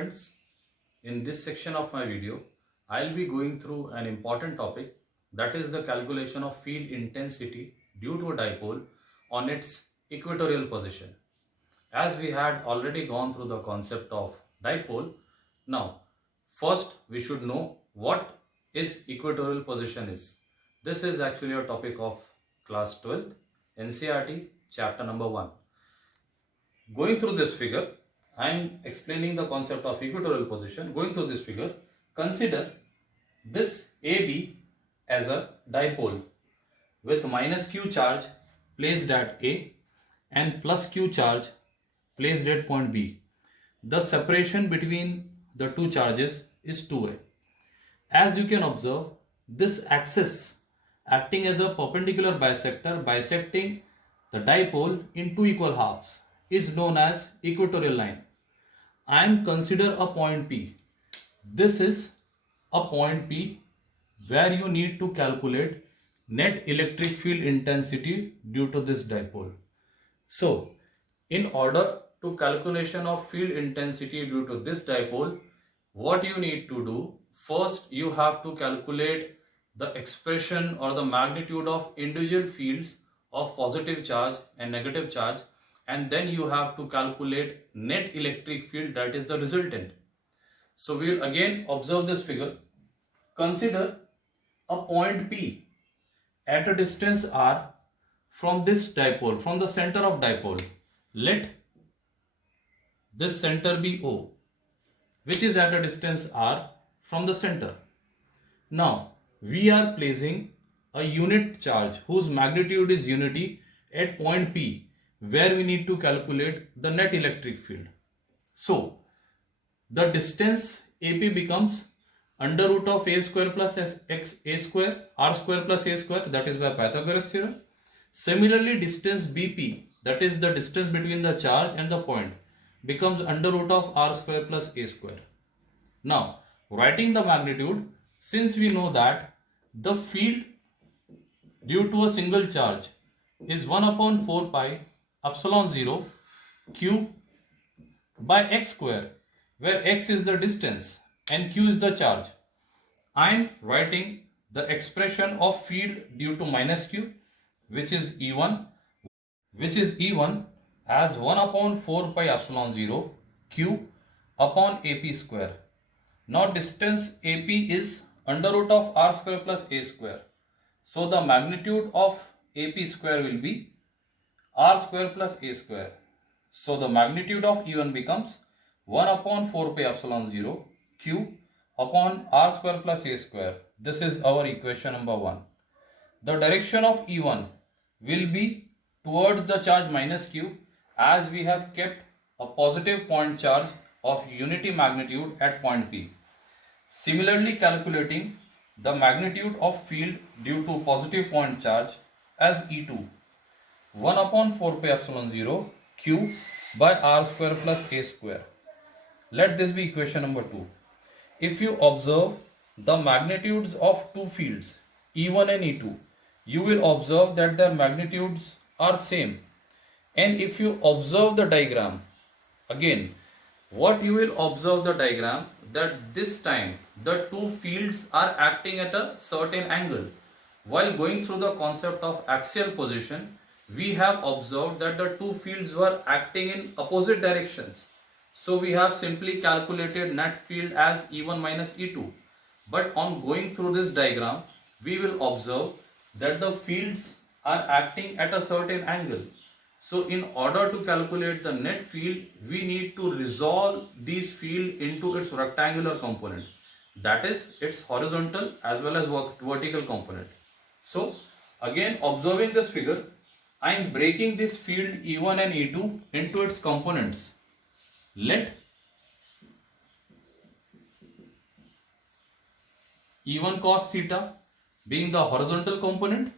friends, in this section of my video, I'll be going through an important topic, that is the calculation of field intensity due to a dipole on its equatorial position. As we had already gone through the concept of dipole, now first we should know what is equatorial position is. This is actually a topic of class 12th NCERT chapter number 1. Going through this figure, I am explaining the concept of equatorial position. Going through this figure, consider this AB as a dipole with minus q charge placed at A and plus q charge placed at point B. The separation between the two charges is 2a. As you can observe, this axis acting as a perpendicular bisector bisecting the dipole in two equal halves is known as equatorial line. I am consider a point P. This is a point P where you need to calculate net electric field intensity due to this dipole. So, in order to calculation of field intensity due to this dipole, what you need to do, first you have to calculate the expression or the magnitude of individual fields of positive charge and negative charge, and then you have to calculate net electric field, that is the resultant. So we will again observe this figure. Consider a point P at a distance r from this dipole, from the center of dipole. Let this center be O, which is at a distance r from the center. Now we are placing a unit charge whose magnitude is unity at point P, where we need to calculate the net electric field. So the distance AP becomes under root of a square plus x a square r square plus a square, that is by Pythagoras theorem. Similarly, distance BP, that is the distance between the charge and the point, becomes under root of r square plus a square. Now writing the magnitude, since we know that the field due to a single charge is 1 upon 4 pi epsilon 0 q by x square, where x is the distance and q is the charge, I am writing the expression of field due to minus q, which is E1 as 1 upon 4 pi epsilon 0 q upon AP square. Now distance AP is under root of r square plus a square. So the magnitude of AP square will be r square plus a square. So the magnitude of E1 becomes 1 upon 4 pi epsilon 0 q upon r square plus a square. This is our equation number 1. The direction of E1 will be towards the charge minus q, as we have kept a positive point charge of unity magnitude at point P. Similarly, calculating the magnitude of field due to positive point charge as E2, 1 upon 4 pi epsilon 0 q by r square plus a square. Let this be equation number 2. If you observe the magnitudes of two fields E1 and E2, you will observe that their magnitudes are same. And if you observe the diagram, again, what you will observe the diagram, that this time the two fields are acting at a certain angle. While going through the concept of axial position, we have observed that the two fields were acting in opposite directions. So we have simply calculated net field as E1 minus E2. But on going through this diagram, we will observe that the fields are acting at a certain angle. So in order to calculate the net field, we need to resolve these field into its rectangular component, that is its horizontal as well as vertical component. So again, observing this figure, I am breaking this field E1 and E2 into its components. Let E1 cos theta being the horizontal component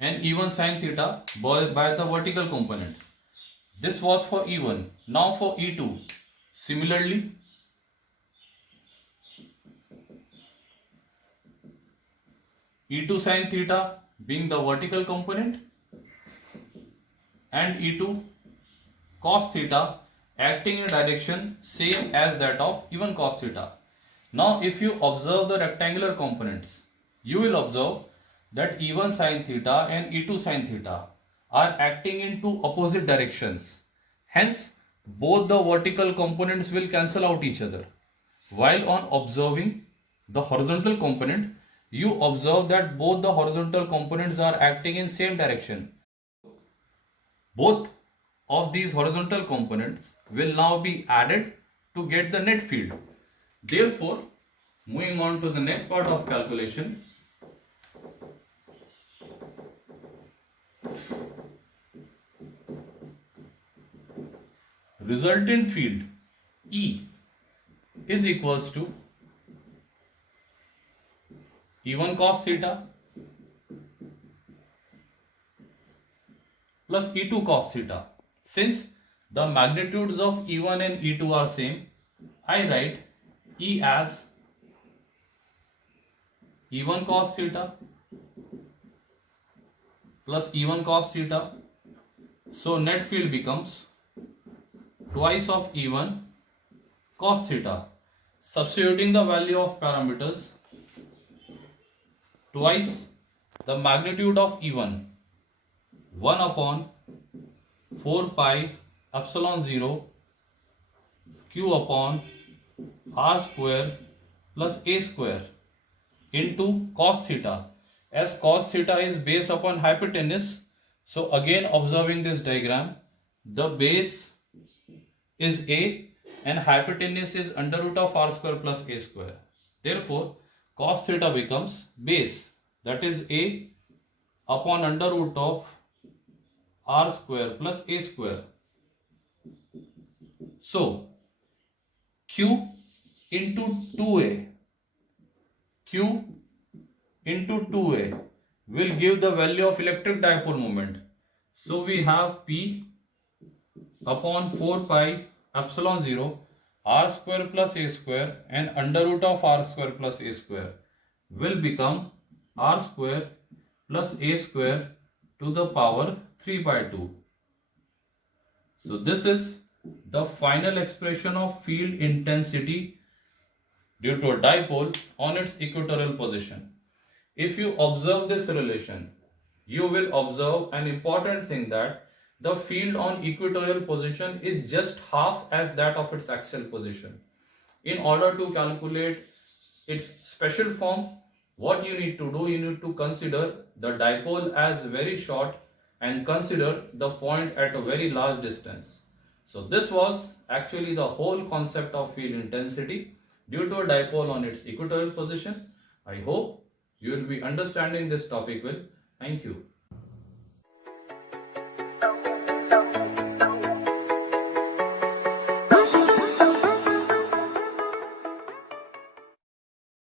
and E1 sin theta by the vertical component. This was for E1. Now for E2, similarly, E2 sin theta being the vertical component and E2 cos theta acting in a direction same as that of E1 cos theta. Now if you observe the rectangular components, you will observe that E1 sin theta and E2 sin theta are acting in two opposite directions. Hence, both the vertical components will cancel out each other. While on observing the horizontal component, you observe that both the horizontal components are acting in same direction. Both of these horizontal components will now be added to get the net field. Therefore, moving on to the next part of calculation, resultant field E is equals to E1 cos theta plus E2 cos theta. Since the magnitudes of E1 and E2 are same, I write E as E1 cos theta plus E1 cos theta. So net field becomes twice of E1 cos theta. Substituting the value of parameters, twice the magnitude of E1, 1 upon 4 pi epsilon 0 q upon r square plus a square into cos theta. As cos theta is base upon hypotenuse, so again observing this diagram, the base is a and hypotenuse is under root of r square plus a square. Therefore, cos theta becomes base, that is a upon under root of r square plus a square. So, q into 2a, q into 2a will give the value of electric dipole moment. So, we have p upon 4 pi epsilon 0 r square plus a square and under root of r square plus a square will become r square plus a square to the power 3 by 2. So this is the final expression of field intensity due to a dipole on its equatorial position. If you observe this relation, you will observe an important thing, that the field on equatorial position is just half as that of its axial position. In order to calculate its special form, what you need to do, you need to consider the dipole as very short and consider the point at a very large distance. So this was actually the whole concept of field intensity due to a dipole on its equatorial position. I hope you will be understanding this topic well. Thank you.